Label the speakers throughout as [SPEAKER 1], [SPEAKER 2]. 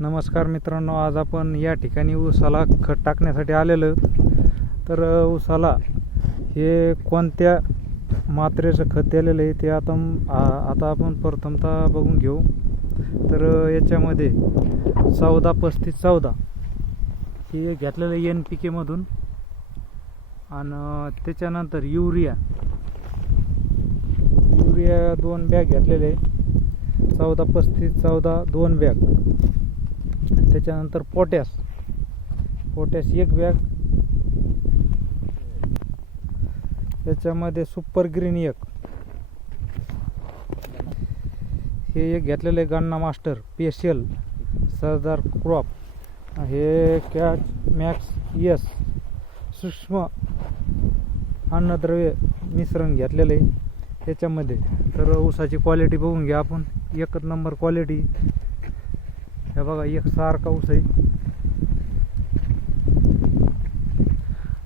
[SPEAKER 1] नमस्कार मित्रांनो आज आपण या ठिकाणी ऊसाला खत टाकण्यासाठी आलेलं तर उसाला ऊसाला हे कोणत्या मात्रेचं खत दिलेलं आहे ते आता आता आपण प्रथमतः बघून घेऊ. तर याच्यामध्ये चौदा पस्तीस चौदा हे घेतलेलं एन पी केमधून आणि त्याच्यानंतर युरिया. युरिया दोन बॅग घेतलेले आहे. चौदा पस्तीस चौदा दोन बॅग. त्याच्यानंतर पोटॅश. पोटॅश एक बॅग. त्याच्यामध्ये सुपर ग्रीन एक. हे एक घेतलेलं आहे गन्ना मास्टर पेशल सरदार क्रॉप. हे कॅच मॅक्स यस. सूक्ष्म अन्नद्रव्य मिश्रण घेतलेलं आहे. ह्याच्यामध्ये तर ऊसाची क्वालिटी बघून घ्या आपण. एकच नंबर क्वालिटी हे बघा एक सारखा ऊस आहे.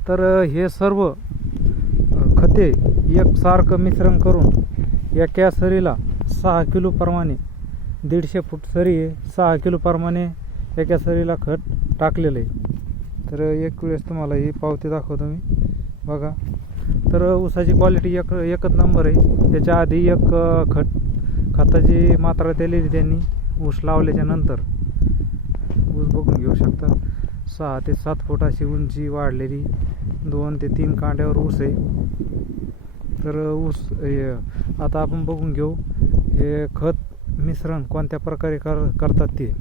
[SPEAKER 1] तर हे सर्व खते एक सारखं मिश्रण करून एका सरीला सहा किलो प्रमाणे दीडशे फूट सरी सहा किलो प्रमाणे एका सरीला खत टाकलेलं आहे. तर एक वेळेस तुम्हाला ही पावती दाखवतो मी. बघा. तर ऊसाची क्वालिटी एक एकच नंबर आहे. त्याच्या आधी एक खत खताची मात्रा दिलेली त्यांनी ऊस लावल्याच्या नंतर. ऊस बघून घेऊ शकता. सहा ते सात फूट अशी उंची वाढलेली दोन ते तीन कांड्यावर ऊस आहे. तर ऊस आता आपण बघून घेऊ. हे खत मिश्रण कोणत्या प्रकारे कर करतात ते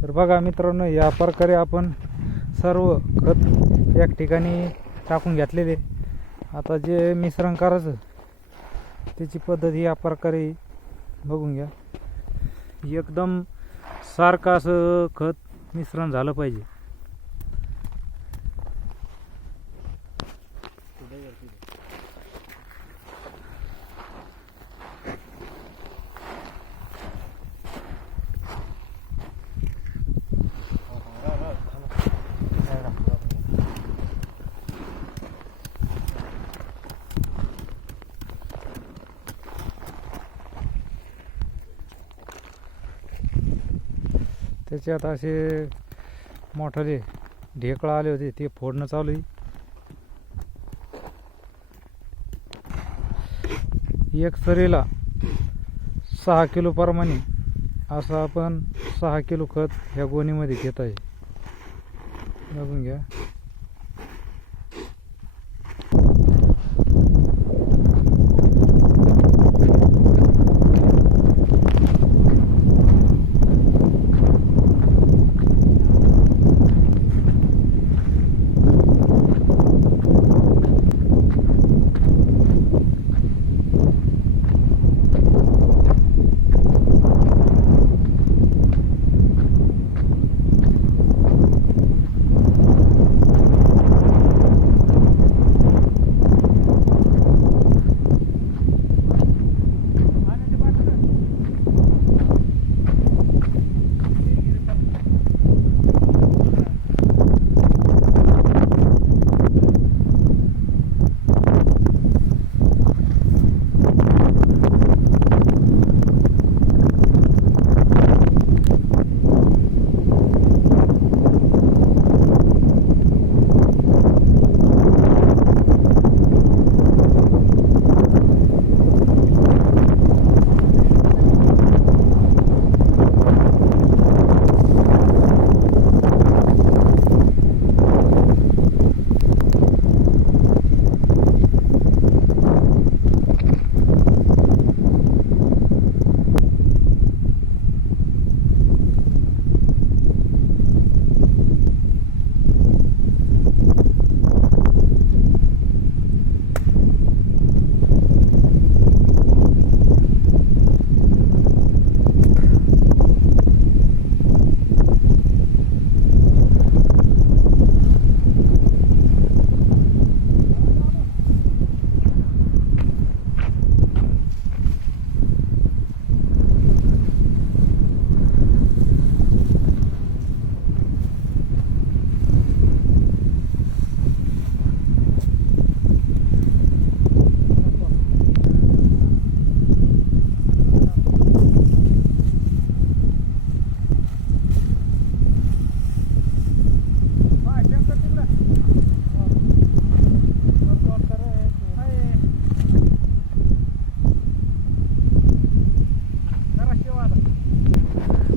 [SPEAKER 1] तर बघा मित्रांनो या प्रकारे आपण सर्व खत एक ठिकाणी टाकून घेतलेले. आता जे मिश्रण करायचं त्याची पद्धत या प्रकारे बघून घ्या. एकदम सारखं असं खत मिश्रण झालं पाहिजे. त्याच्यात असे मोठाले ढेकळं आले होते ते फोडणं चालू आहे. एक सरीला सहा किलो प्रमाणे असं आपण सहा किलो खत ह्या गोणीमध्ये घेत आहे. बघून घ्या.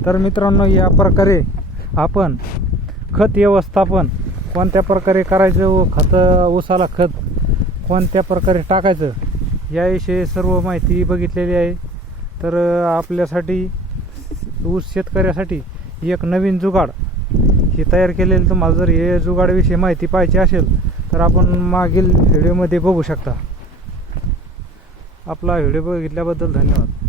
[SPEAKER 1] तर मित्रांनो या प्रकारे आपण खत व्यवस्थापन कोणत्या प्रकारे करायचं व खत ऊसाला खत कोणत्या प्रकारे टाकायचं याविषयी सर्व माहिती बघितलेली आहे. तर आपल्यासाठी ऊस शेतकऱ्यासाठी एक नवीन जुगाड हे तयार केलेलं. तुम्हाला जर हे जुगाडविषयी माहिती पाहिजे असेल तर आपण मागील व्हिडिओमध्ये बघू शकता. आपला व्हिडिओ बघितल्याबद्दल धन्यवाद.